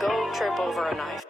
Go trip over a knife.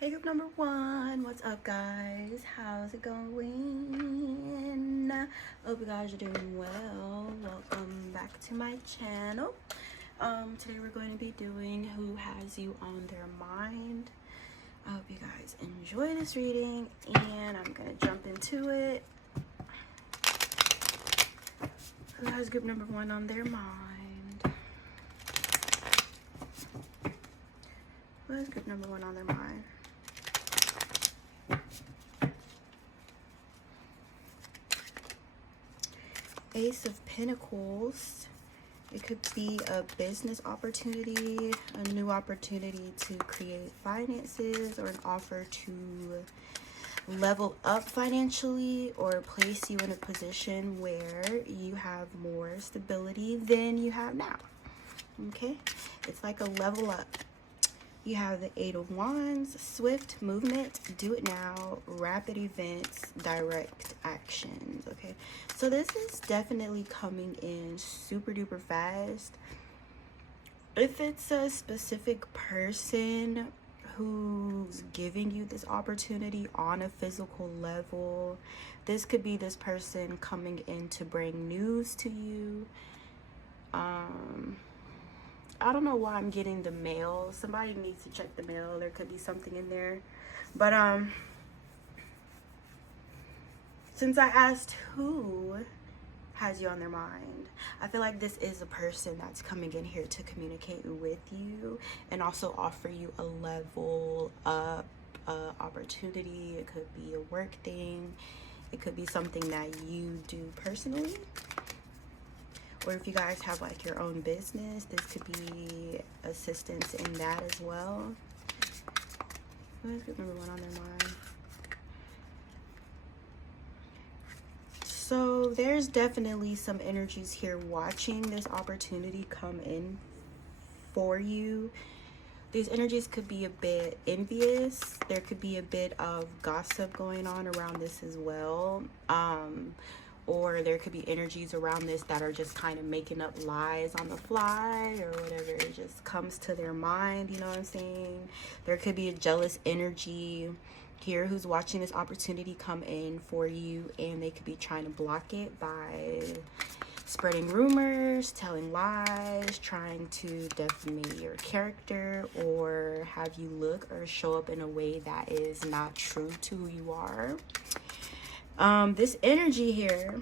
Hey group number one, what's up guys? How's it going? Hope you guys are doing well. Welcome back to my channel. Today we're going to be doing Who Has You on Their Mind. I hope you guys enjoy this reading and I'm gonna jump into it. Who has group number one on their mind? Who has group number one on their mind? Ace of Pentacles. It could be a business opportunity, a new opportunity to create finances, or an offer to level up financially or place you in a position where you have more stability than you have now. Okay? It's like a level up. You have the Eight of Wands, swift movement, do it now, rapid events, direct actions, okay? So this is definitely coming in super duper fast. If it's a specific person who's giving you this opportunity on a physical level, this could be this person coming in to bring news to you. I don't know why I'm getting the mail. Somebody needs to check the mail. There could be something in there. But since I asked who has you on their mind, I feel like this is a person that's coming in here to communicate with you and also offer you a level up opportunity. It could be a work thing. It could be something that you do personally. Or if you guys have like your own business, this could be assistance in that as well. Let's get number one on their mind. So there's definitely some energies here watching this opportunity come in for you. These energies could be a bit envious. There could be a bit of gossip going on around this as well. Or there could be energies around this that are just kind of making up lies on the fly or whatever. It just comes to their mind, you know what I'm saying? There could be a jealous energy here who's watching this opportunity come in for you, and they could be trying to block it by spreading rumors, telling lies, trying to defame your character, or have you look or show up in a way that is not true to who you are. This energy here,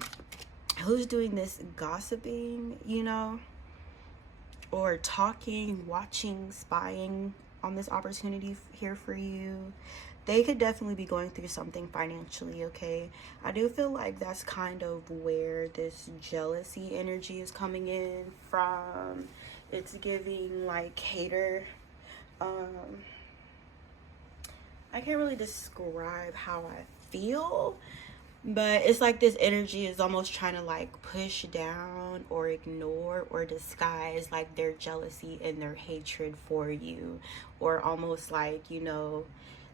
who's doing this gossiping, you know, or talking, watching, spying on this opportunity here for you, they could definitely be going through something financially, okay? I do feel like that's kind of where this jealousy energy is coming in from. It's giving like hater. I can't really describe how I feel, but it's like this energy is almost trying to like push down or ignore or disguise like their jealousy and their hatred for you, or almost like, you know,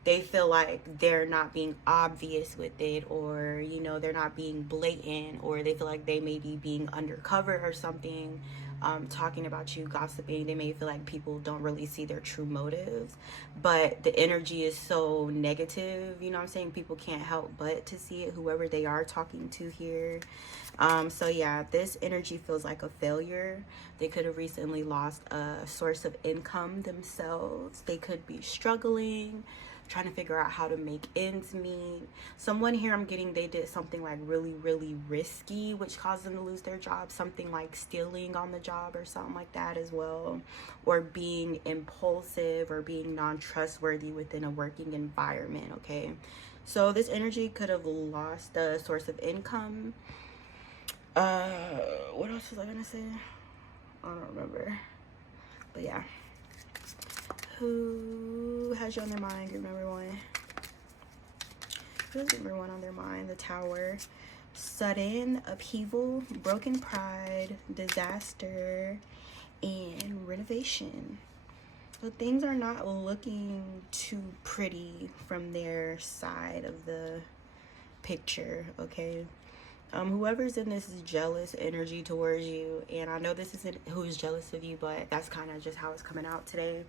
they feel like they're not being obvious with it, or, you know, they're not being blatant, or they feel like they may be being undercover or something, talking about you, gossiping. They may feel like people don't really see their true motives, but the energy is so negative, you know what I'm saying? People can't help but to see it, whoever they are talking to here. So yeah, this energy feels like a failure. They could have recently lost a source of income themselves. They could be struggling, trying to figure out how to make ends meet. Someone here, I'm getting, they did something like really, really risky, which caused them to lose their job. Something like stealing on the job or something like that as well. Or being impulsive or being non-trustworthy within a working environment, okay? So this energy could have lost a source of income. What else was I gonna say? I don't remember. But yeah. Who has you on their mind? Group number one. Who has number one on their mind? The Tower. Sudden upheaval, broken pride, disaster, and renovation. So things are not looking too pretty from their side of the picture, okay? Whoever's in this is jealous energy towards you, and I know this isn't who's jealous of you, but that's kind of just how it's coming out today.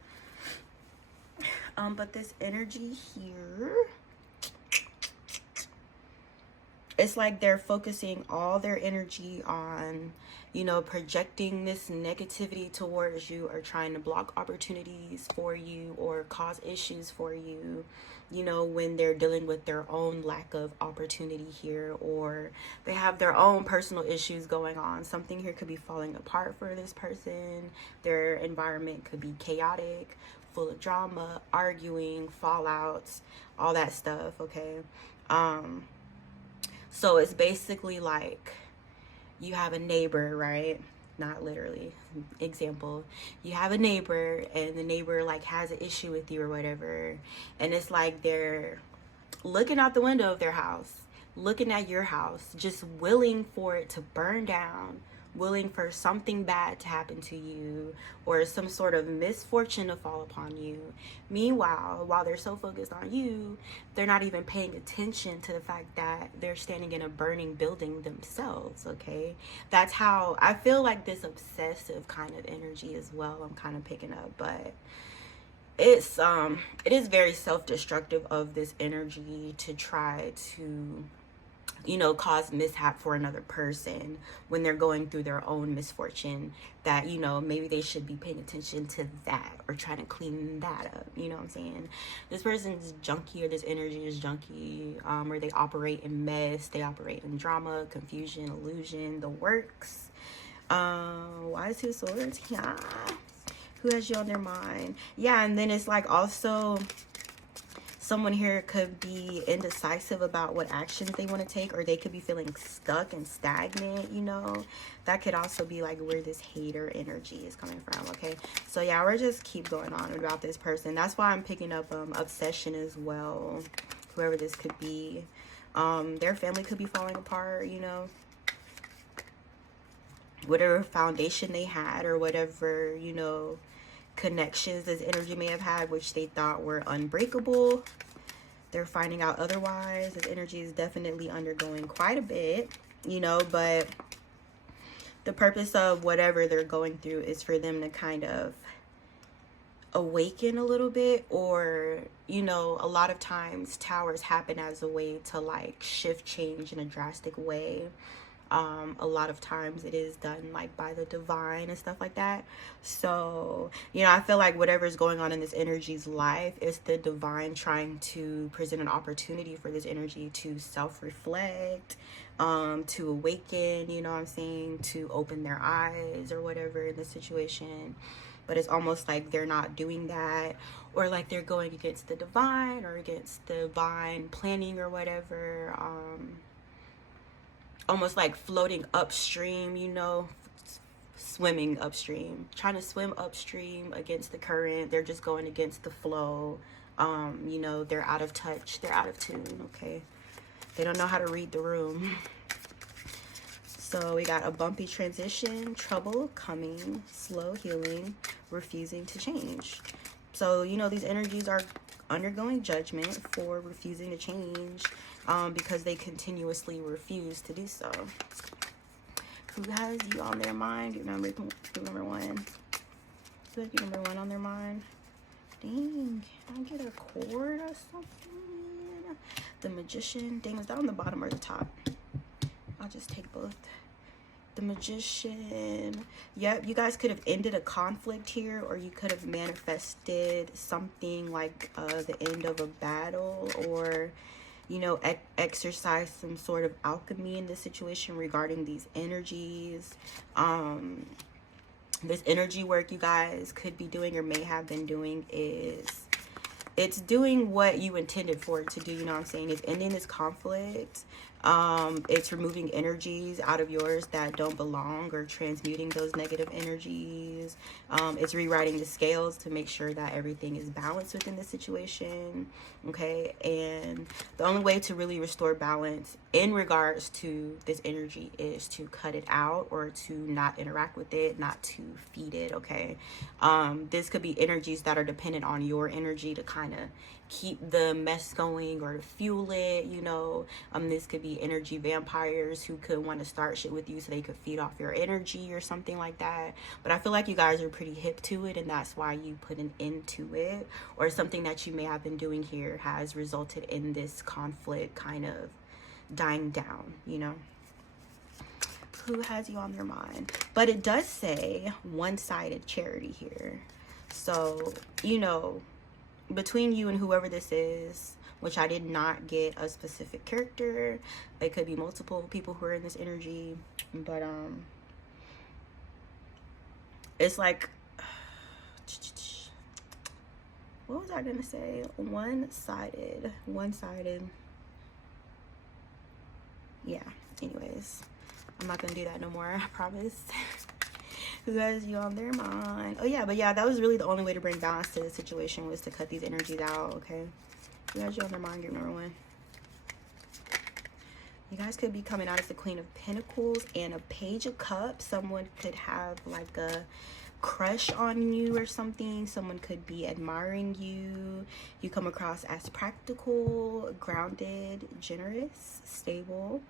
But this energy here, it's like they're focusing all their energy on, you know, projecting this negativity towards you, or trying to block opportunities for you or cause issues for you, you know, when they're dealing with their own lack of opportunity here, or they have their own personal issues going on. Something here could be falling apart for this person. Their environment could be chaotic, full of drama, arguing, fallouts, all that stuff, okay? So it's basically like you have a neighbor, right? Not literally, example. You have a neighbor, and the neighbor like has an issue with you or whatever. And it's like they're looking out the window of their house, looking at your house, just willing for it to burn down, willing for something bad to happen to you, or some sort of misfortune to fall upon you. Meanwhile, while they're so focused on you, they're not even paying attention to the fact that they're standing in a burning building themselves, okay? That's how I feel like this obsessive kind of energy as well, I'm kind of picking up. But it is very self-destructive of this energy to try to, you know, cause mishap for another person when they're going through their own misfortune, that, you know, maybe they should be paying attention to that or trying to clean that up, you know what I'm saying? This person's junky, or this energy is junky, where they operate in mess, they operate in drama, confusion, illusion, the works. Why is Two of Swords? Yeah. Who has you on their mind? Yeah, and then it's like also someone here could be indecisive about what actions they want to take, or they could be feeling stuck and stagnant, you know. That could also be like where this hater energy is coming from, okay? So yeah, we're just keep going on about this person. That's why I'm picking up obsession as well, whoever this could be. Their family could be falling apart, you know. Whatever foundation they had, or whatever, you know, connections this energy may have had, which they thought were unbreakable, they're finding out otherwise. This energy is definitely undergoing quite a bit, you know, but the purpose of whatever they're going through is for them to kind of awaken a little bit, or, you know, a lot of times towers happen as a way to like shift change in a drastic way. A lot of times it is done like by the divine and stuff like that. So, you know, I feel like whatever's going on in this energy's life is the divine trying to present an opportunity for this energy to self-reflect, to awaken, you know what I'm saying, to open their eyes or whatever in this situation. But it's almost like they're not doing that, or like they're going against the divine or against divine planning or whatever. Almost like floating upstream, you know, swimming upstream, trying to swim upstream against the current. They're just going against the flow. You know, they're out of touch, they're out of tune, okay? They don't know how to read the room. So we got a bumpy transition, trouble coming, slow healing, refusing to change. So, you know, these energies are undergoing judgment for refusing to change, because they continuously refuse to do so. Who has you on their mind? Group number one. Who has group number one on their mind? Dang, can I get a cord or something? The Magician. Dang, is that on the bottom or the top? I I'll just take both. The Magician. Yep, you guys could have ended a conflict here, or you could have manifested something like the end of a battle, or, you know, exercise some sort of alchemy in this situation regarding these energies. This energy work you guys could be doing or may have been doing is, it's doing what you intended for it to do, you know what I'm saying? It's ending this conflict. It's removing energies out of yours that don't belong, or transmuting those negative energies. It's rewriting the scales to make sure that everything is balanced within the situation. Okay, and the only way to really restore balance in regards to this energy is to cut it out, or to not interact with it, not to feed it. Okay, this could be energies that are dependent on your energy to kind of keep the mess going or to fuel it, you know. This could be energy vampires who could want to start shit with you so they could feed off your energy or something like that. But I feel like you guys are pretty hip to it, and that's why you put an end to it, or something that you may have been doing here has resulted in this conflict kind of dying down, you know. Who has you on their mind? But it does say one-sided charity here, so, you know, between you and whoever this is, which I did not get a specific character, it could be multiple people who are in this energy, but it's like, what was I gonna say? One-sided, yeah. Anyways, I'm not gonna do that no more, I promise. Who has you on their mind? Oh yeah, but yeah, that was really the only way to bring balance to the situation, was to cut these energies out. Okay, who has you on their mind? Group number one. You guys could be coming out as the Queen of Pentacles and a Page of Cups. Someone could have like a crush on you or something. Someone could be admiring you. You come across as practical, grounded, generous, stable.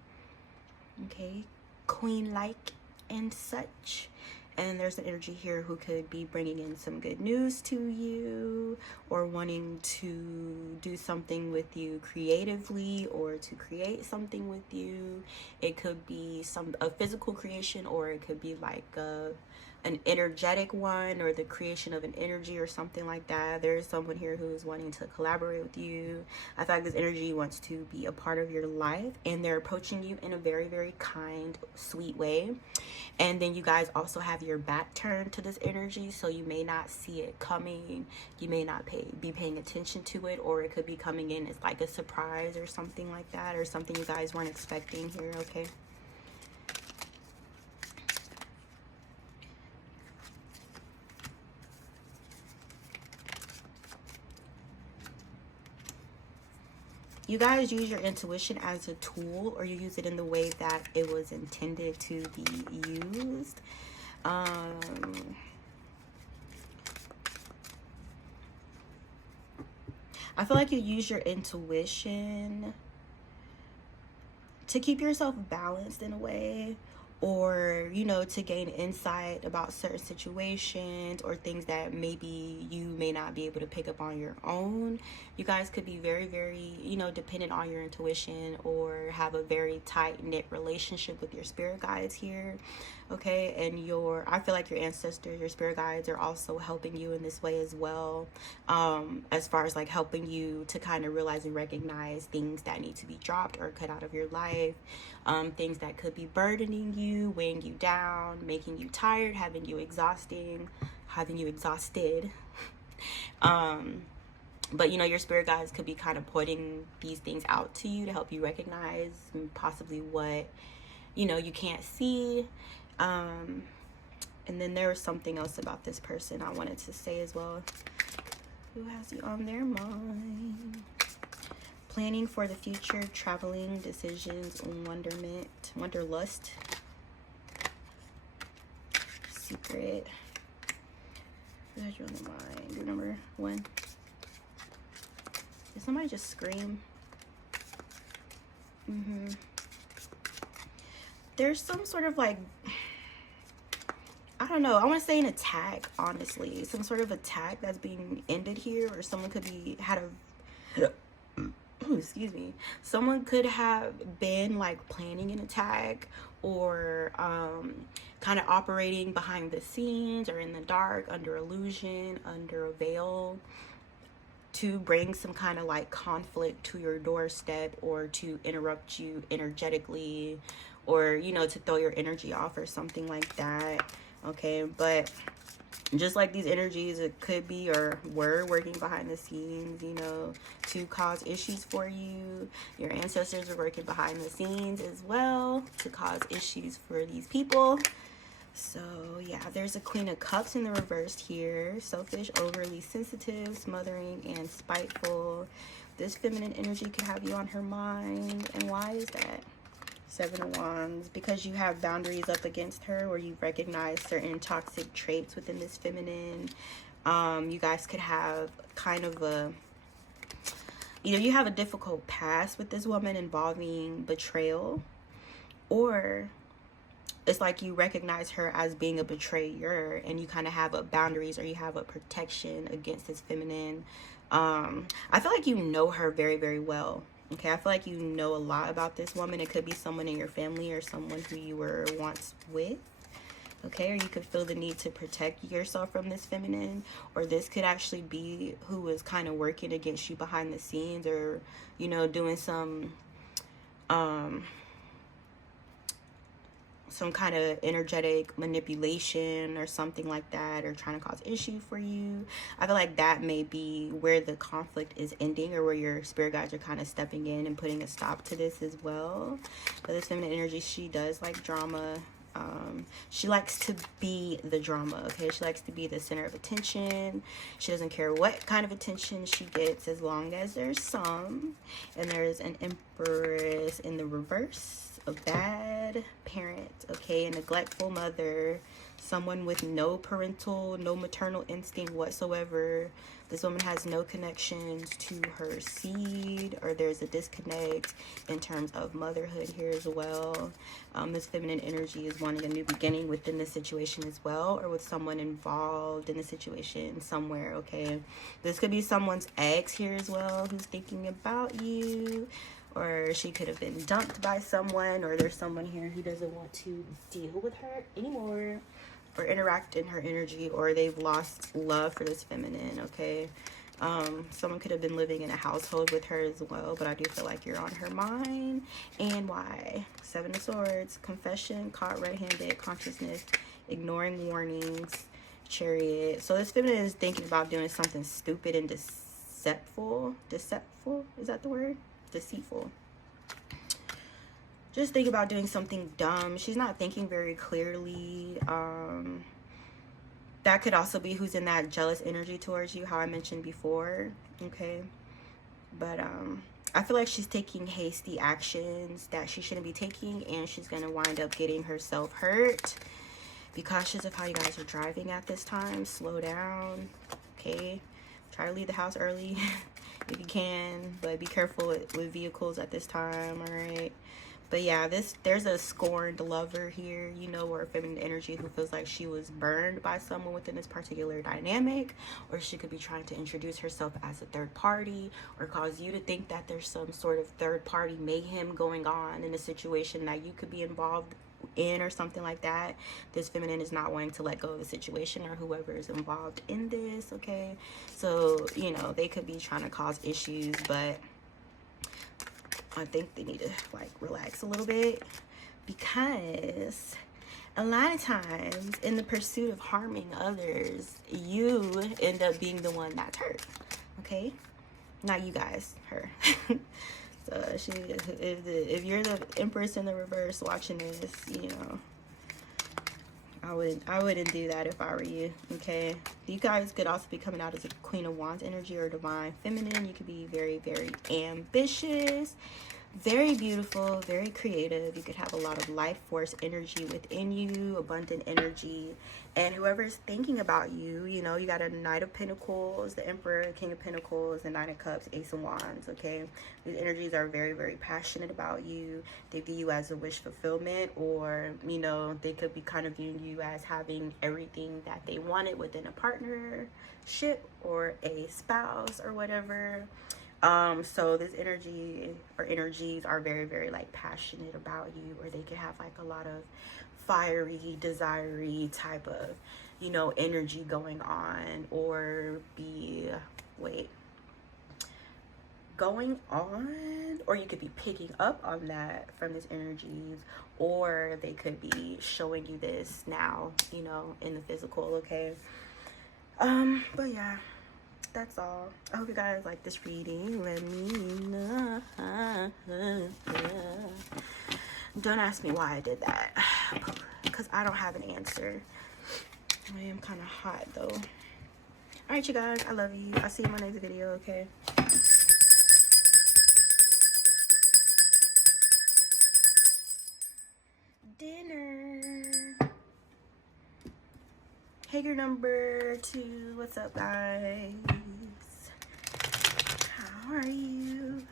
Okay, queen-like and such. And there's an energy here who could be bringing in some good news to you, or wanting to do something with you creatively, or to create something with you. It could be a physical creation, or it could be like an energetic one, or the creation of an energy or something like that. There's someone here who is wanting to collaborate with you. I feel like this energy wants to be a part of your life, and they're approaching you in a very, very kind, sweet way. And then you guys also have your back turned to this energy, so you may not see it coming. You may not be paying attention to it, or it could be coming in as like a surprise or something like that, or something you guys weren't expecting here. Okay, you guys use your intuition as a tool, or you use it in the way that it was intended to be used. I feel like you use your intuition to keep yourself balanced in a way, or, you know, to gain insight about certain situations or things that maybe you may not be able to pick up on your own. You guys could be very, very, you know, dependent on your intuition, or have a very tight-knit relationship with your spirit guides here. Okay, and I feel like your ancestors, your spirit guides, are also helping you in this way as well, as far as like helping you to kind of realize and recognize things that need to be dropped or cut out of your life, things that could be burdening you, weighing you down, making you tired, having you exhausted. But, you know, your spirit guides could be kind of pointing these things out to you to help you recognize possibly what, you know, you can't see. And then there was something else about this person I wanted to say as well. Who has you on their mind? Planning for the future, traveling, decisions, wonderment, wanderlust, secret. Who has you on their mind? Group number one. Did somebody just scream? There's some sort of like, I don't know, I want to say an attack, honestly. Some sort of attack that's being ended here, or someone could be excuse me, someone could have been like planning an attack, or kind of operating behind the scenes or in the dark, under illusion, under a veil, to bring some kind of like conflict to your doorstep, or to interrupt you energetically, or, you know, to throw your energy off or something like that. Okay, but just like these energies, it could be or were working behind the scenes, you know, to cause issues for you. Your ancestors are working behind the scenes as well to cause issues for these people. So yeah, there's a Queen of Cups in the reverse here. Selfish, overly sensitive, smothering, and spiteful. This feminine energy could have you on her mind. And why is that? Seven of Wands. Because you have boundaries up against her, or you recognize certain toxic traits within this feminine. You guys could have kind of a, either you have a difficult past with this woman involving betrayal, or it's like you recognize her as being a betrayer, and you kind of have a boundaries, or you have a protection against this feminine. I feel like you know her very, very well. Okay, I feel like you know a lot about this woman. It could be someone in your family, or someone who you were once with. Okay, or you could feel the need to protect yourself from this feminine, or this could actually be who was kind of working against you behind the scenes, or, you know, doing some kind of energetic manipulation or something like that, or trying to cause issue for you. I feel like that may be where the conflict is ending, or where your spirit guides are kind of stepping in and putting a stop to this as well. But this feminine energy, she does like drama. She likes to be the drama, okay? She likes to be the center of attention. She doesn't care what kind of attention she gets, as long as there's some. And there's an Empress in the reverse. A bad parent, okay? A neglectful mother. Someone with no maternal instinct whatsoever. This woman has no connections to her seed, or there's a disconnect in terms of motherhood here as well. This feminine energy is wanting a new beginning within this situation as well, or with someone involved in the situation somewhere, okay? This could be someone's ex here as well, who's thinking about you, or she could have been dumped by someone, or there's someone here who doesn't want to deal with her anymore, or interact in her energy, or they've lost love for this feminine, okay? Someone could have been living in a household with her as well, but I do feel like you're on her mind. And why? Seven of Swords, confession, caught red-handed, consciousness, ignoring warnings, Chariot. So this feminine is thinking about doing something stupid and deceitful. Deceitful? Is that the word? Deceitful. Just think about doing something dumb. She's not thinking very clearly. That could also be who's in that jealous energy towards you, how I mentioned before, okay? But I feel like she's taking hasty actions that she shouldn't be taking, and she's going to wind up getting herself hurt. Be cautious of how you guys are driving at this time. Slow down, okay? Try to leave the house early if you can, but be careful with vehicles at this time, all right? But yeah, there's a scorned lover here, you know, or a feminine energy who feels like she was burned by someone within this particular dynamic, or she could be trying to introduce herself as a third party, or cause you to think that there's some sort of third party mayhem going on in a situation that you could be involved in, or something like that. This feminine is not wanting to let go of the situation, or whoever is involved in this, okay? So, you know, they could be trying to cause issues, but I think they need to like relax a little bit, because a lot of times in the pursuit of harming others, you end up being the one that's hurt, okay? Not you guys, her. So if you're the Empress in the reverse watching this, you know, I wouldn't do that if I were you, okay? You guys could also be coming out as a Queen of Wands energy or Divine Feminine. You could be very, very ambitious, very beautiful, very creative. You could have a lot of life force energy within you, abundant energy. And whoever's thinking about you, you know, you got a Knight of Pentacles, the Emperor, King of Pentacles, the Nine of Cups, Ace of Wands, okay? These energies are very, very passionate about you. They view you as a wish fulfillment, or, you know, they could be kind of viewing you as having everything that they wanted within a partnership or a spouse or whatever. So this energy or energies are very, very like passionate about you, or they could have like a lot of fiery, desire-y type of, you know, energy going on, or be, wait, going on, or you could be picking up on that from this energies, or they could be showing you this now, you know, in the physical, okay? But yeah, that's all. I hope you guys like this reading. Let me know. Don't ask me why I did that, because I don't have an answer. I am kind of hot though. All right, you guys, I love you. I'll see you in my next video, okay? Dinner. Hager number 2. What's up, guys? How are you?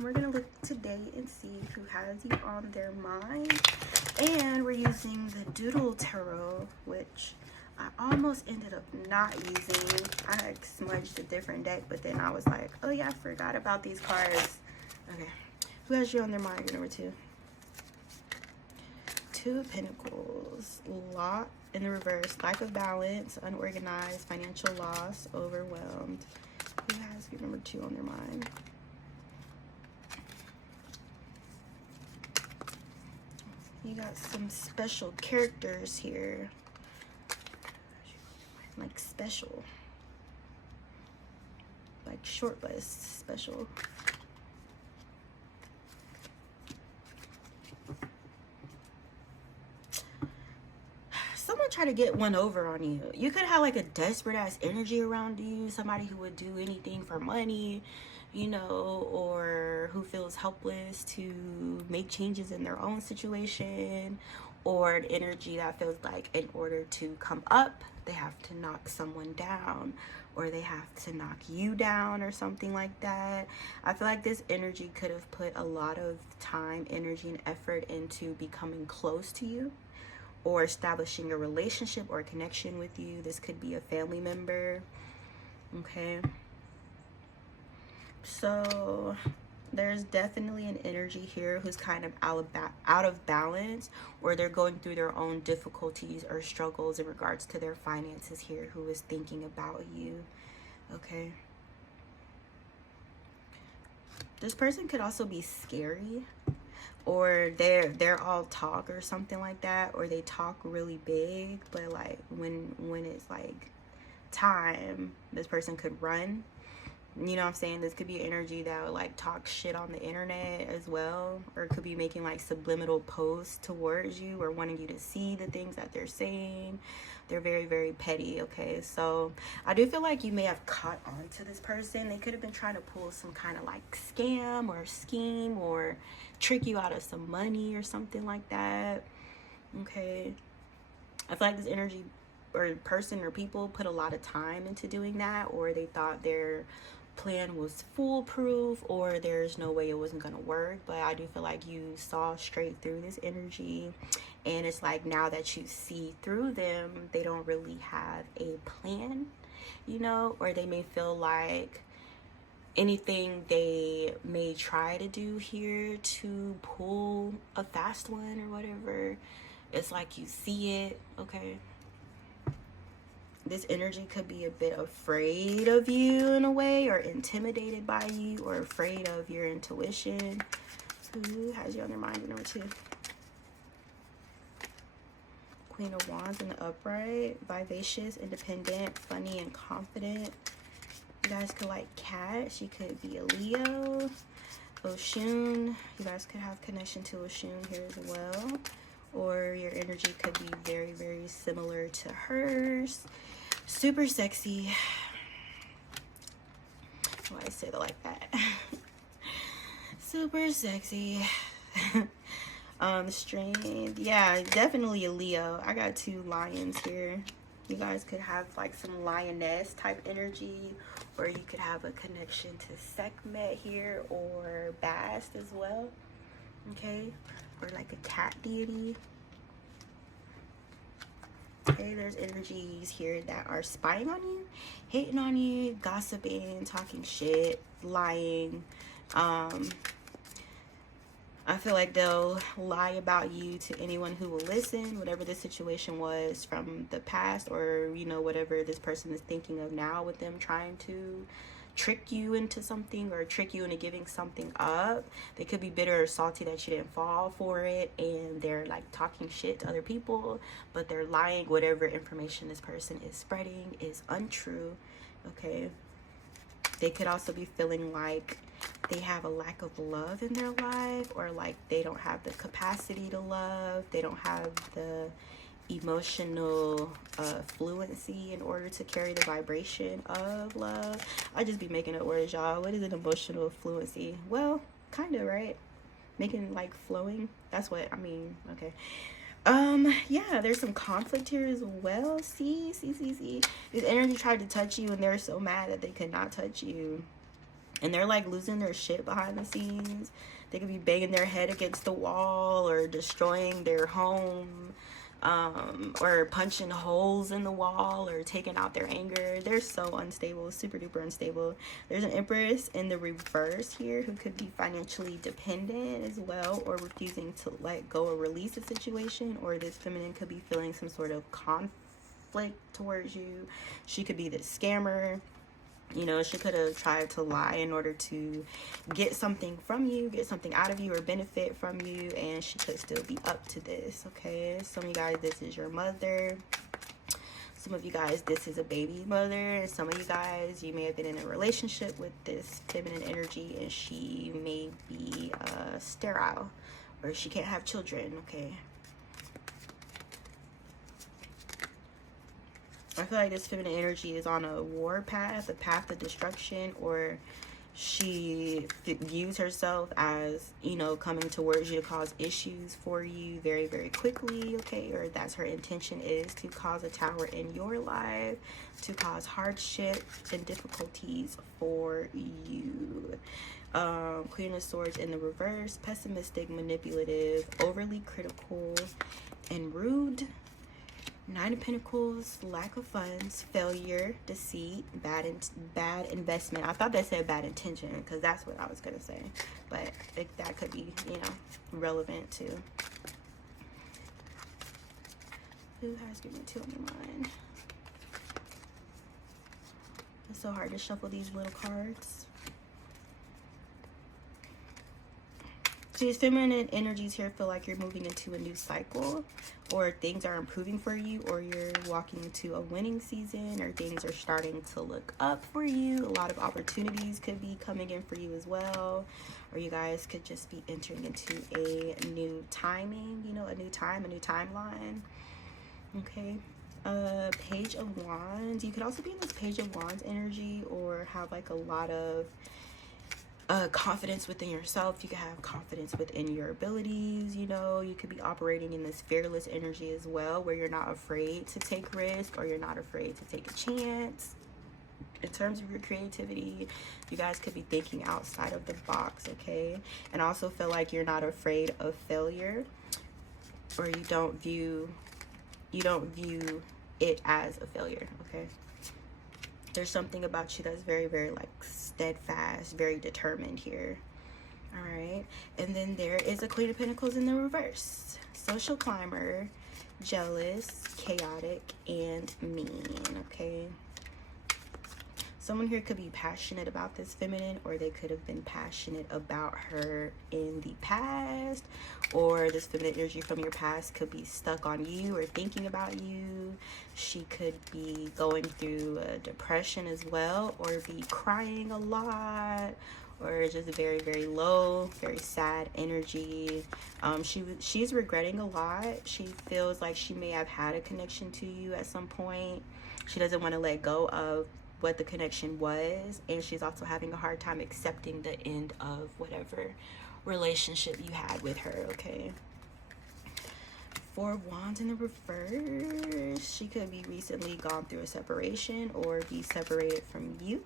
We're gonna look today and see who has you on their mind. And we're using the Doodle Tarot, which I almost ended up not using. I had smudged a different deck, but then I was like, oh yeah, I forgot about these cards. Okay, who has you on their mind? Number 2. 2 of Pentacles. Lot in the reverse. Lack of balance, unorganized, financial loss, overwhelmed. Who has you number 2 on their mind? You got some special characters here. Like special. Like short list special. Someone try to get one over on you. You could have like a desperate ass energy around you. Somebody who would do anything for money, you know, or who feels helpless to make changes in their own situation, or an energy that feels like in order to come up, they have to knock someone down, or they have to knock you down, or something like that. I feel like this energy could have put a lot of time, energy, and effort into becoming close to you, or establishing a relationship or a connection with you. This could be a family member, okay? So there's definitely an energy here who's kind of out of balance, or they're going through their own difficulties or struggles in regards to their finances here, who is thinking about you, okay? This person could also be scary, or they're all talk or something like that, or they talk really big, but like when it's like time, this person could run. You know what I'm saying? This could be energy that would like talk shit on the internet as well, or it could be making like subliminal posts towards you, or wanting you to see the things that they're saying. They're very, very petty, okay? So I do feel like you may have caught on to this person. They could have been trying to pull some kind of like scam or scheme, or trick you out of some money or something like that, okay? I feel like this energy or person or people put a lot of time into doing that, or they thought their plan was foolproof, or there's no way it wasn't gonna work. But I do feel like you saw straight through this energy, and it's like now that you see through them, they don't really have a plan, you know, or they may feel like anything they may try to do here to pull a fast one or whatever, it's like you see it, okay? This energy could be a bit afraid of you in a way, or intimidated by you, or afraid of your intuition. Who has you on their mind? Number 2. Queen of Wands in the upright. Vivacious, independent, funny, and confident. You guys could like cats. You could be a Leo. Oshun. You guys could have connection to Oshun here as well. Or your energy could be very, very similar to hers. Super sexy. Why I say that like that? Super sexy. Strength. Yeah, definitely a Leo. I got 2 lions here. You guys could have like some lioness type energy, or you could have a connection to Sekhmet here, or Bast as well, okay? Or like a cat deity. Okay, there's energies here that are spying on you, hating on you, gossiping, talking shit, lying. I feel like they'll lie about you to anyone who will listen, whatever the situation was from the past, or, you know, whatever this person is thinking of now with them trying to trick you into something or trick you into giving something up. They could be bitter or salty that you didn't fall for it, and they're like talking shit to other people, but they're lying. Whatever information this person is spreading is untrue. Okay, they could also be feeling like they have a lack of love in their life, or like they don't have the capacity to love, they don't have the emotional fluency in order to carry the vibration of love. I just be making up words, y'all. What is an emotional fluency? Well, kind of, right? Making like flowing, that's what I mean. Okay. Yeah, there's some conflict here as well. See, this energy tried to touch you and they're so mad that they could not touch you, and they're like losing their shit behind the scenes. They could be banging their head against the wall or destroying their home, or punching holes in the wall or taking out their anger. They're so unstable, super duper unstable. There's an Empress in the reverse here who could be financially dependent as well, or refusing to let go or release a situation, or this feminine could be feeling some sort of conflict towards you. She could be this scammer. You know, she could have tried to lie in order to get something from you, get something out of you, or benefit from you, and she could still be up to this. Okay, some of you guys, this is your mother. Some of you guys, this is a baby mother. And some of you guys, you may have been in a relationship with this feminine energy, and she may be sterile, or she can't have children. Okay, I feel like this feminine energy is on a war path, a path of destruction, or she views herself as, you know, coming towards you to cause issues for you very, very quickly, okay? Or that's her intention, is to cause a tower in your life, to cause hardship and difficulties for you. Queen of Swords in the reverse, pessimistic, manipulative, overly critical, and rude. Nine of Pentacles, lack of funds, failure, deceit, bad investment. I thought that said bad intention, because that's what I was going to say. But that could be, you know, relevant too. Who has given two on your mind? It's so hard to shuffle these little cards. So these feminine energies here feel like you're moving into a new cycle, or things are improving for you, or you're walking into a winning season, or things are starting to look up for you. A lot of opportunities could be coming in for you as well, or you guys could just be entering into a new timing, you know, a new time, a new timeline. Okay. Page of Wands. You could also be in this Page of Wands energy, or have like a lot of confidence within yourself. You could have confidence within your abilities. You know, you could be operating in this fearless energy as well, where you're not afraid to take risk, or you're not afraid to take a chance. In terms of your creativity, you guys could be thinking outside of the box, okay? And also feel like you're not afraid of failure, or you don't view it as a failure, okay? There's something about you that's very, very like steadfast, very determined here. All right. And then there is a Queen of Pentacles in the reverse. Social climber, jealous, chaotic, and mean. Okay. Someone here could be passionate about this feminine, or they could have been passionate about her in the past, or this feminine energy from your past could be stuck on you or thinking about you. She could be going through a depression as well, or be crying a lot, or just very, very low, very sad energy. She's regretting a lot. She feels like she may have had a connection to you at some point. She doesn't want to let go of what the connection was, and she's also having a hard time accepting the end of whatever relationship you had with her. Okay. Four of Wands in the reverse. She could be recently gone through a separation, or be separated from you.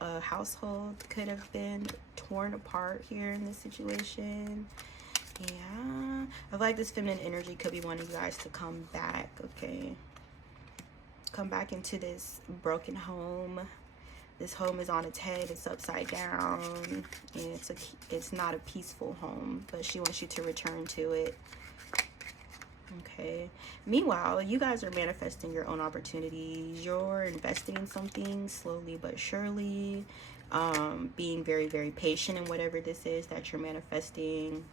A household could have been torn apart here in this situation. Yeah, I feel like this feminine energy could be wanting you guys to come back, okay? Come back into this broken home. This home is on its head, it's upside down, and it's not a peaceful home, but she wants you to return to it. Okay. Meanwhile, you guys are manifesting your own opportunities. You're investing in something slowly but surely. Being very, very patient in whatever this is that you're manifesting.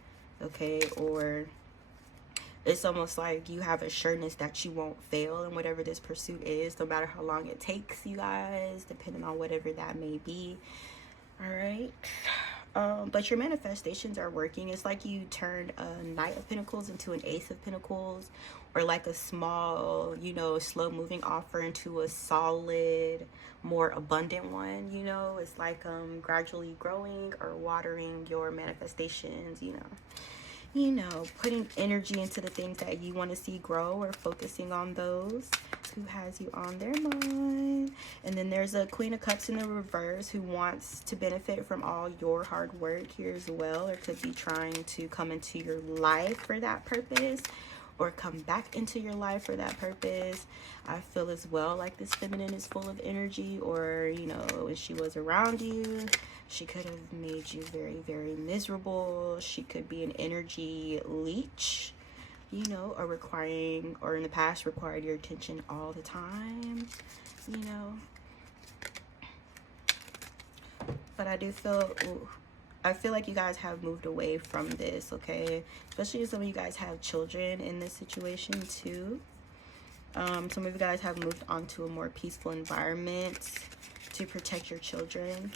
Okay. Or it's almost like you have assurance that you won't fail in whatever this pursuit is, no matter how long it takes, you guys, depending on whatever that may be. All right. But your manifestations are working. It's like you turned a Knight of Pentacles into an Ace of Pentacles, or like a small, you know, slow moving offer into a solid, more abundant one. You know, it's like gradually growing or watering your manifestations, you know, putting energy into the things that you want to see grow, or focusing on those. Who has you on their mind? And then there's a Queen of Cups in the reverse, who wants to benefit from all your hard work here as well, or could be trying to come into your life for that purpose, or come back into your life for that purpose. I feel as well like this feminine is full of energy, or, you know, when she was around you, she could have made you very, very miserable. She could be an energy leech, you know, or requiring, or in the past required your attention all the time, you know. But I feel like you guys have moved away from this, okay? Especially some of you guys have children in this situation too. Some of you guys have moved on to a more peaceful environment to protect your children,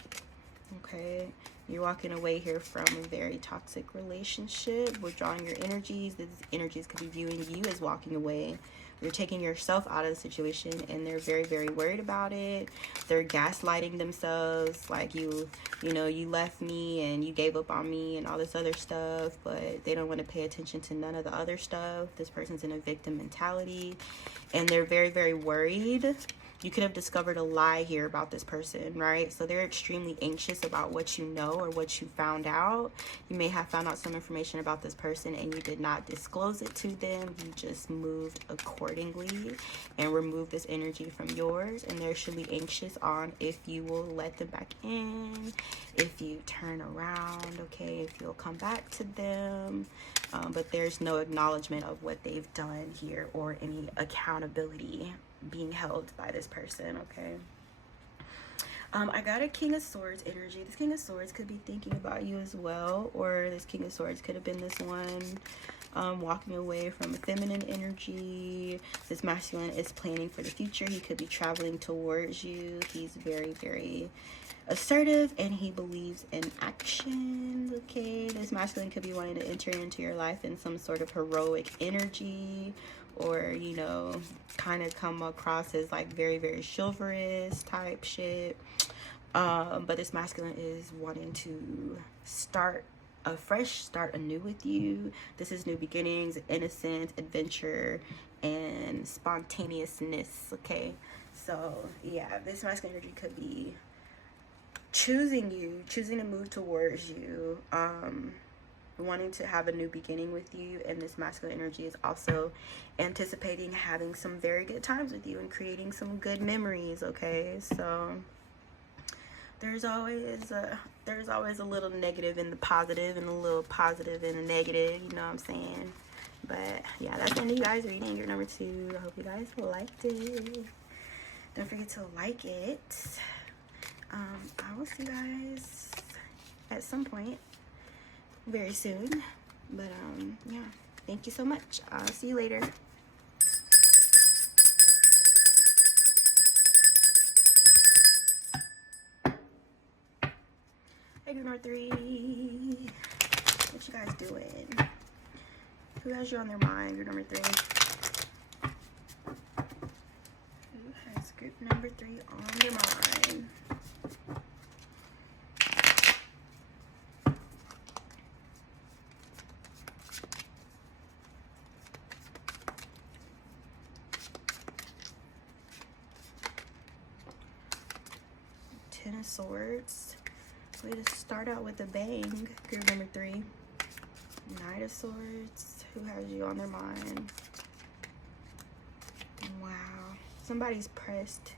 okay? You're walking away here from a very toxic relationship, withdrawing your energies. These energies could be viewing you as walking away. You're taking yourself out of the situation, and they're very, very worried about it. They're gaslighting themselves, like you know, you left me and you gave up on me and all this other stuff, but they don't want to pay attention to none of the other stuff. This person's in a victim mentality, and they're very, very worried. You could have discovered a lie here about this person, right? So they're extremely anxious about what you know or what you found out. You may have found out some information about this person and you did not disclose it to them. You just moved accordingly and removed this energy from yours. And they're extremely anxious on if you will let them back in, if you turn around, okay, if you'll come back to them. But there's no acknowledgement of what they've done here, or any accountability being held by this person, okay? I got a King of Swords energy. This King of Swords could be thinking about you as well, or this King of Swords could have been this one walking away from a feminine energy. This masculine is planning for the future. He could be traveling towards you. He's very, very assertive, and he believes in action, okay? This masculine could be wanting to enter into your life in some sort of heroic energy, or, you know, kind of come across as like very, very chivalrous type shit. But this masculine is wanting to start afresh, start anew with you. This is new beginnings, innocence, adventure, and spontaneousness, okay? So yeah, this masculine energy could be choosing to move towards you, wanting to have a new beginning with you. And this masculine energy is also anticipating having some very good times with you and creating some good memories, okay? So there's always a little negative in the positive, and a little positive in the negative, you know what I'm saying? But yeah, that's the end of you guys reading your number 2. I hope you guys liked it. Don't forget to like it. I will see you guys at some point very soon. But yeah, thank you so much. I'll see you later. Hey, group number 3. What you guys doing? Who has you on their mind? Group number 3. Who has group number 3 on their mind? Ten of Swords. Way to start out with a bang, group number 3. Knight of Swords. Who has you on their mind? Wow. Somebody's pressed.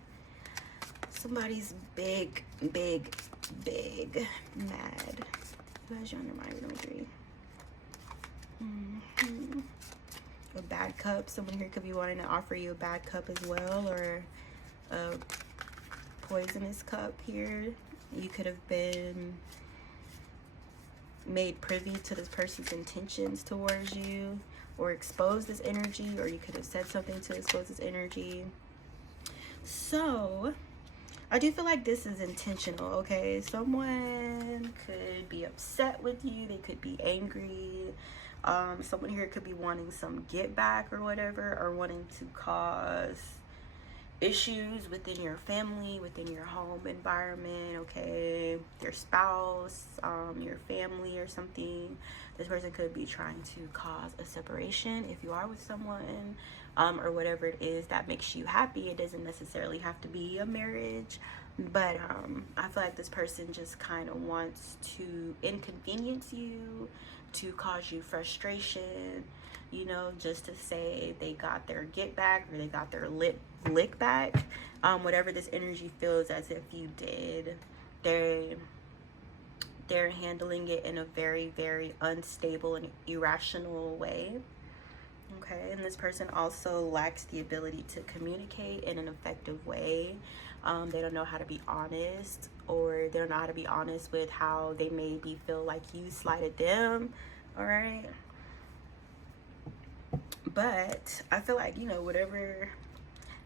Somebody's big mad. Who has you on their mind? Number 3. A bad cup. Someone here could be wanting to offer you a bad cup as well, or a poisonous cup here. You could have been made privy to this person's intentions towards you, or exposed this energy, or you could have said something to expose this energy. So I do feel like this is intentional, okay? Someone could be upset with you. They could be angry. Someone here could be wanting some get back or whatever, or wanting to cause issues within your family, within your home environment, okay? Your spouse, your family or something. This person could be trying to cause a separation if you are with someone, or whatever it is that makes you happy. It doesn't necessarily have to be a marriage, but I feel like this person just kind of wants to inconvenience you, to cause you frustration, you know, just to say they got their get back, or they got their lick back. Whatever this energy feels as if you did, they're handling it in a very, very unstable and irrational way. Okay, and this person also lacks the ability to communicate in an effective way. They don't know how to be honest, or they don't know how to be honest with how they maybe feel like you slighted them. All right, but I feel like, you know, whatever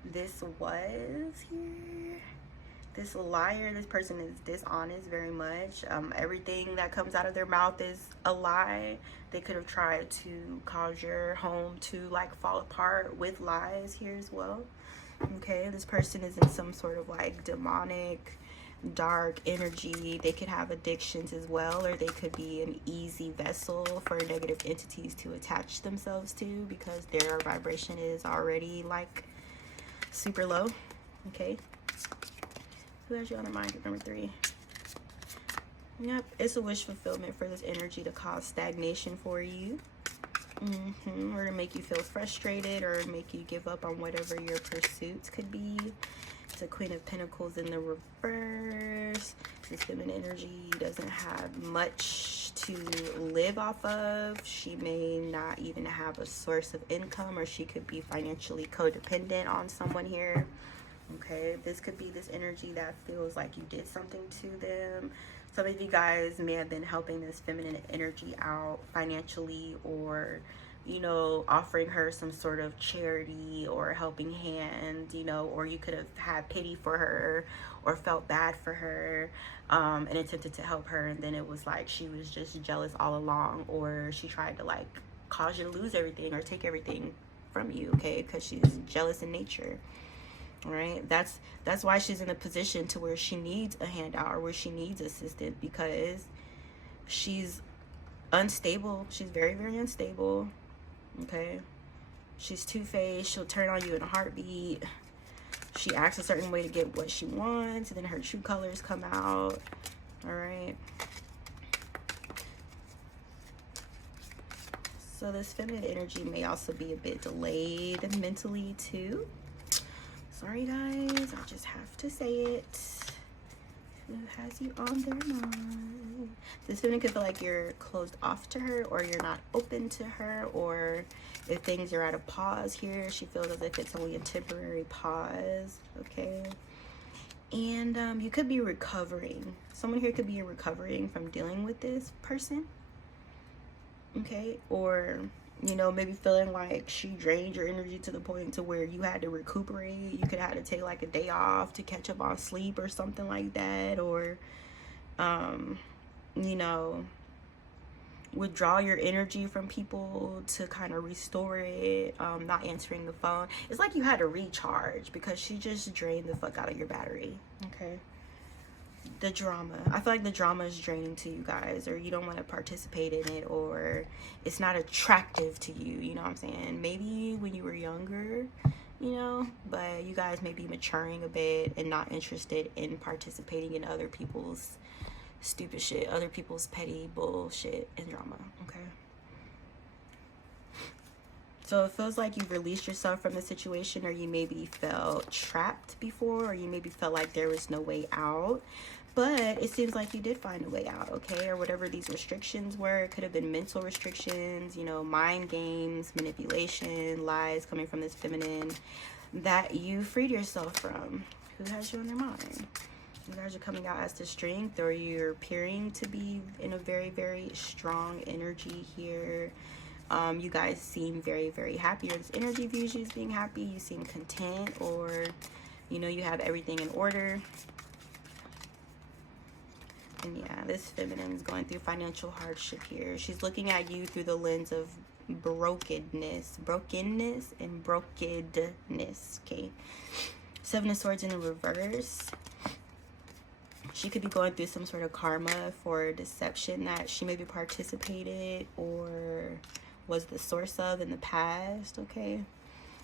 this was here, this liar, this person is dishonest very much. Everything that comes out of their mouth is a lie. They could have tried to cause your home to like fall apart with lies here as well. Okay, this person is in some sort of like demonic, dark energy. They could have addictions as well, or they could be an easy vessel for negative entities to attach themselves to, because their vibration is already like super low. Okay, who has you on their mind at number 3? Yep, it's a wish fulfillment for this energy to cause stagnation for you. Or to make you feel frustrated, or make you give up on whatever your pursuits could be. It's a Queen of Pentacles in the reverse. This feminine energy doesn't have much to live off of. She may not even have a source of income, or she could be financially codependent on someone here. Okay, this could be this energy that feels like you did something to them. Some of you guys may have been helping this feminine energy out financially, or, you know, offering her some sort of charity or helping hand, you know, or you could have had pity for her or felt bad for her, and attempted to help her, and then it was like she was just jealous all along, or she tried to like cause you to lose everything or take everything from you, okay, because she's jealous in nature. All right, that's why she's in a position to where she needs a handout, or where she needs assistance, because she's unstable. She's very, very unstable. Okay, she's two-faced. She'll turn on you in a heartbeat. She acts a certain way to get what she wants, and then her true colors come out. All right, so this feminine energy may also be a bit delayed mentally too. Sorry guys, I just have to say it. Who has you on their mind? This feeling could feel like you're closed off to her, or you're not open to her, or if things are at a pause here, she feels as if it's only a temporary pause. Okay, and you could be recovering. Someone here could be recovering from dealing with this person. Okay, or, you know, maybe feeling like she drained your energy to the point to where you had to recuperate. You could have to take like a day off to catch up on sleep or something like that, or you know, withdraw your energy from people to kind of restore it. Not answering the phone, it's like you had to recharge, because she just drained the fuck out of your battery. Okay, the drama, I feel like the drama is draining to you guys, or you don't want to participate in it, or it's not attractive to you, you know what I'm saying? Maybe when you were younger, you know, but you guys may be maturing a bit and not interested in participating in other people's stupid shit, other people's petty bullshit and drama. Okay, So it feels like you've released yourself from the situation, or you maybe felt trapped before, or you maybe felt like there was no way out. But it seems like you did find a way out, okay? Or whatever these restrictions were. It could have been mental restrictions, you know, mind games, manipulation, lies coming from this feminine that you freed yourself from. Who has you on their mind? You guys are coming out as the strength, or you're appearing to be in a very, very strong energy here. You guys seem very, very happy, or this energy views you as being happy. You seem content, or, you know, you have everything in order. And yeah, this feminine is going through financial hardship here. She's looking at you through the lens of brokenness, and brokedness, okay? Seven of Swords in the reverse. She could be going through some sort of karma for deception that she maybe participated or was the source of in the past, okay?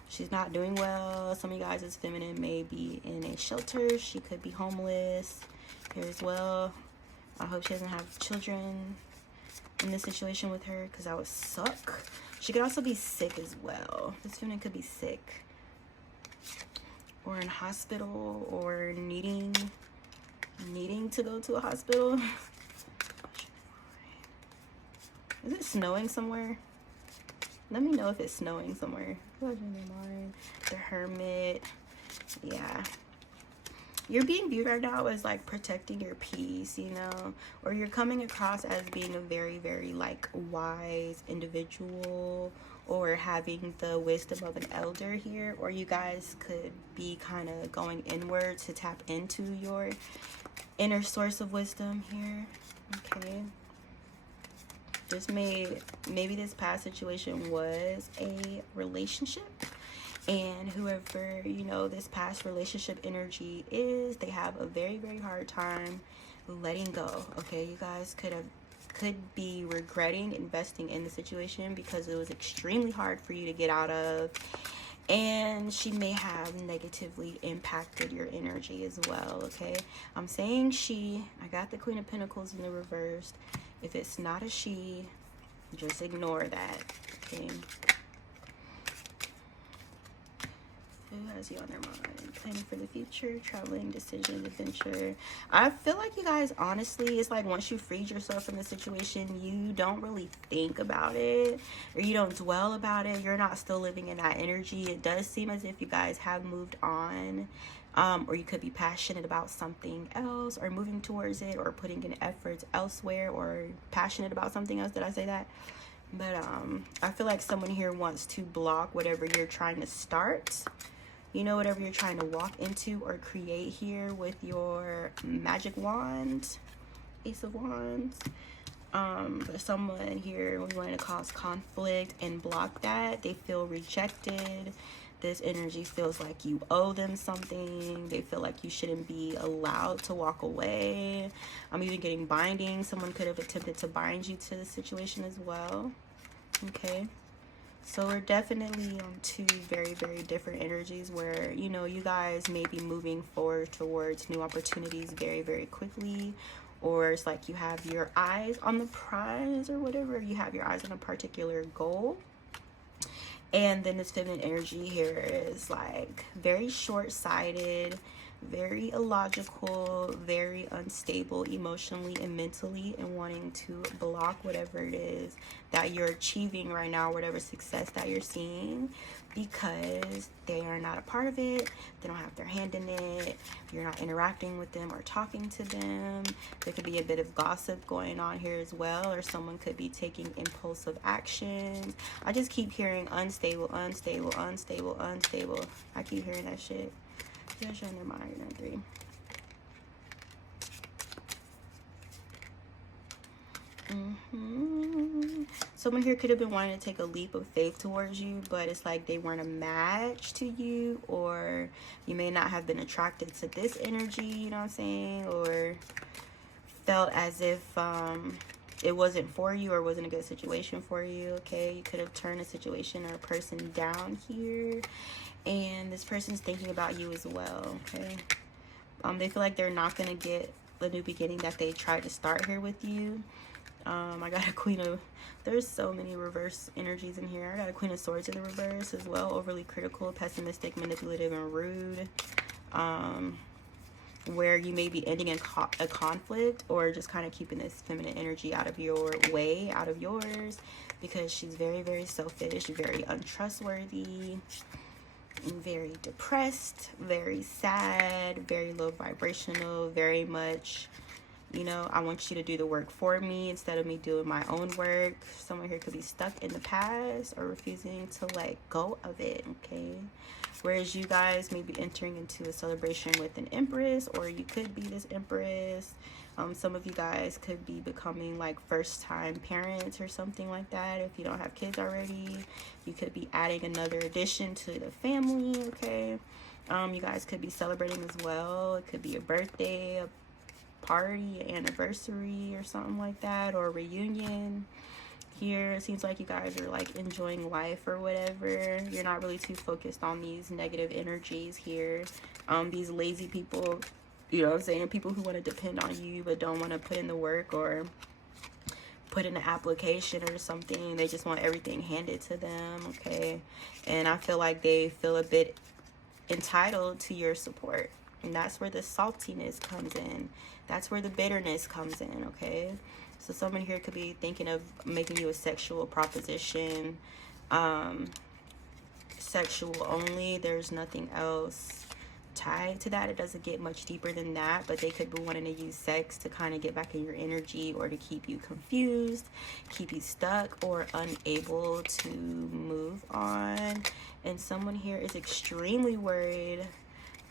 She's not doing well. Some of you guys as feminine may be in a shelter. She could be homeless here as well. I hope she doesn't have children in this situation with her, because that would suck. She could also be sick as well. This feminine could be sick, or in hospital, or needing to go to a hospital. Is it snowing somewhere? Let me know if it's snowing somewhere. The Hermit. Yeah. You're being viewed right now as like protecting your peace, you know, or you're coming across as being a very, very like wise individual, or having the wisdom of an elder here, or you guys could be kind of going inward to tap into your inner source of wisdom here, okay? Maybe this past situation was a relationship, and whoever, you know, this past relationship energy is, they have a very, very hard time letting go, okay? You guys could be regretting investing in the situation because it was extremely hard for you to get out of, and she may have negatively impacted your energy as well, okay? I'm saying she. I got the Queen of Pentacles in the reverse. If it's not a she, just ignore that, okay? Who has you on their mind? Planning for the future, traveling, decision, adventure. I feel like you guys, honestly, it's like once you freed yourself from the situation, you don't really think about it, or you don't dwell about it. You're not still living in that energy. It does seem as if you guys have moved on, or you could be passionate about something else, or moving towards it, or putting in efforts elsewhere, or passionate about something else. Did I say that? But I feel like someone here wants to block whatever you're trying to start. You know, whatever you're trying to walk into or create here with your magic wand, Ace of Wands. There's someone here wanting to cause conflict and block that. They feel rejected. This energy feels like you owe them something. They feel like you shouldn't be allowed to walk away. I'm even getting binding. Someone could have attempted to bind you to the situation as well. Okay. So we're definitely on two very, very different energies where, you know, you guys may be moving forward towards new opportunities very, very quickly. Or it's like you have your eyes on the prize or whatever. You have your eyes on a particular goal. And then this feminine energy here is like very short-sighted, very illogical, very unstable emotionally and mentally, and wanting to block whatever it is that you're achieving right now, whatever success that you're seeing, because they are not a part of it. They don't have their hand in it. You're not interacting with them or talking to them. There could be a bit of gossip going on here as well, or someone could be taking impulsive actions. I just keep hearing unstable, unstable, unstable, unstable. I keep hearing that shit. Yeah, showing their mind on 3. Someone here could have been wanting to take a leap of faith towards you, but it's like they weren't a match to you, or you may not have been attracted to this energy, you know what I'm saying, or felt as if it wasn't for you or wasn't a good situation for you, okay? You could have turned a situation or a person down here, and this person's thinking about you as well, okay? They feel like they're not going to get the new beginning that they tried to start here with you. I got a Queen of, there's so many reverse energies in here. I got a Queen of Swords in the reverse as well. Overly critical, pessimistic, manipulative, and rude. Where you may be ending a conflict, or just kind of keeping this feminine energy out of your way, out of yours, because she's very, very selfish, very untrustworthy, very depressed, very sad, very low vibrational, very much, you know, I want you to do the work for me instead of me doing my own work. Someone here could be stuck in the past or refusing to let go of it, okay? Whereas you guys may be entering into a celebration with an Empress, or you could be this Empress. Some of you guys could be becoming like first-time parents or something like that. If you don't have kids already, you could be adding another addition to the family, okay? You guys could be celebrating as well. It could be a birthday, a party, an anniversary, or something like that, or a reunion. Here it seems like you guys are like enjoying life or whatever. You're not really too focused on these negative energies here. These lazy people, you know what I'm saying, people who want to depend on you but don't want to put in the work or put in an application or something. They just want everything handed to them, okay? And I feel like they feel a bit entitled to your support, and that's where the saltiness comes in. That's where the bitterness comes in, okay? So someone here could be thinking of making you a sexual proposition, sexual only. There's nothing else tied to that. It doesn't get much deeper than that, but they could be wanting to use sex to kind of get back in your energy, or to keep you confused, keep you stuck, or unable to move on. And someone here is extremely worried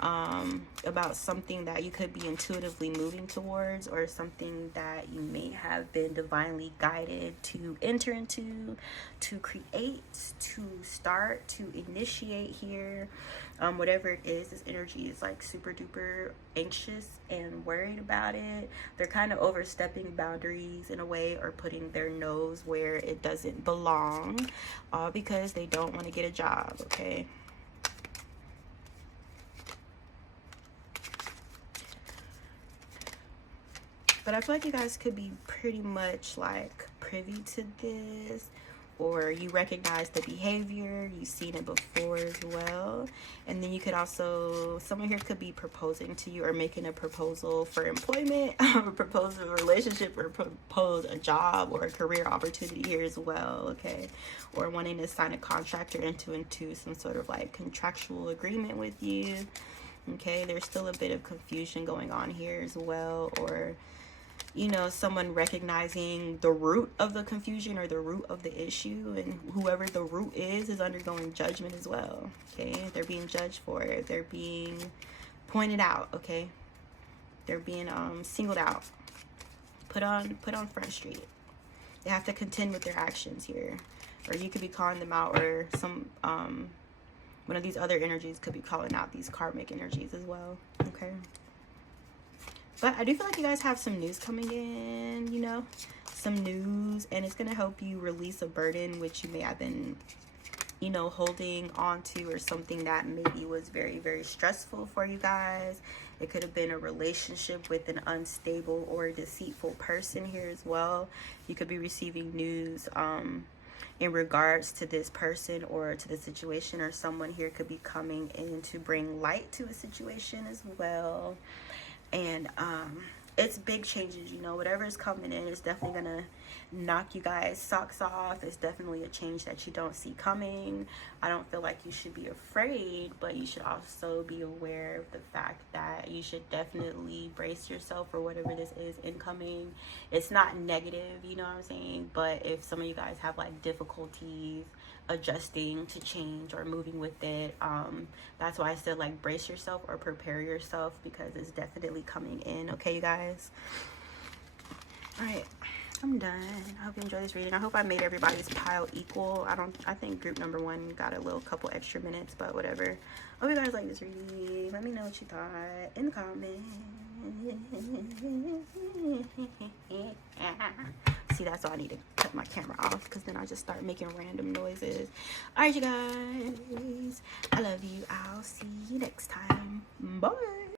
about something that you could be intuitively moving towards, or something that you may have been divinely guided to enter into, to create, to start, to initiate here. Whatever it is, this energy is like super duper anxious and worried about it. They're kind of overstepping boundaries in a way, or putting their nose where it doesn't belong, all because they don't want to get a job, okay? But I feel like you guys could be pretty much like privy to this, or you recognize the behavior, you've seen it before as well. And then you could also, someone here could be proposing to you, or making a proposal for employment, or propose a relationship, or propose a job or a career opportunity here as well, okay? Or wanting to sign a contract or enter into some sort of like contractual agreement with you, okay? There's still a bit of confusion going on here as well, or, you know, someone recognizing the root of the confusion or the root of the issue, and whoever the root is undergoing judgment as well, okay? They're being judged for it. They're being pointed out, okay? They're being singled out, put on Front Street. They have to contend with their actions here, or you could be calling them out, or some one of these other energies could be calling out these karmic energies as well, okay? But I do feel like you guys have some news coming in, you know, some news, and it's going to help you release a burden which you may have been, you know, holding on to, or something that maybe was very, very stressful for you guys. It could have been a relationship with an unstable or deceitful person here as well. You could be receiving news in regards to this person or to the situation, or someone here could be coming in to bring light to a situation as well. And it's big changes, you know, whatever is coming in is definitely gonna knock you guys socks off. It's definitely a change that you don't see coming. I don't feel like you should be afraid, but you should also be aware of the fact that you should definitely brace yourself for whatever this is incoming. It's not negative, you know what I'm saying? But if some of you guys have like difficulties adjusting to change or moving with it, that's why I said like brace yourself or prepare yourself, because it's definitely coming in, okay, you guys? All right, I'm done. I hope you enjoyed this reading. I hope I made everybody's pile equal. I think group number 1 got a little couple extra minutes, but whatever. Hope you guys like this reading. Let me know what you thought in the comments. See, that's why I need to cut my camera off, because then I just start making random noises. All right, you guys, I love you. I'll see you next time. Bye.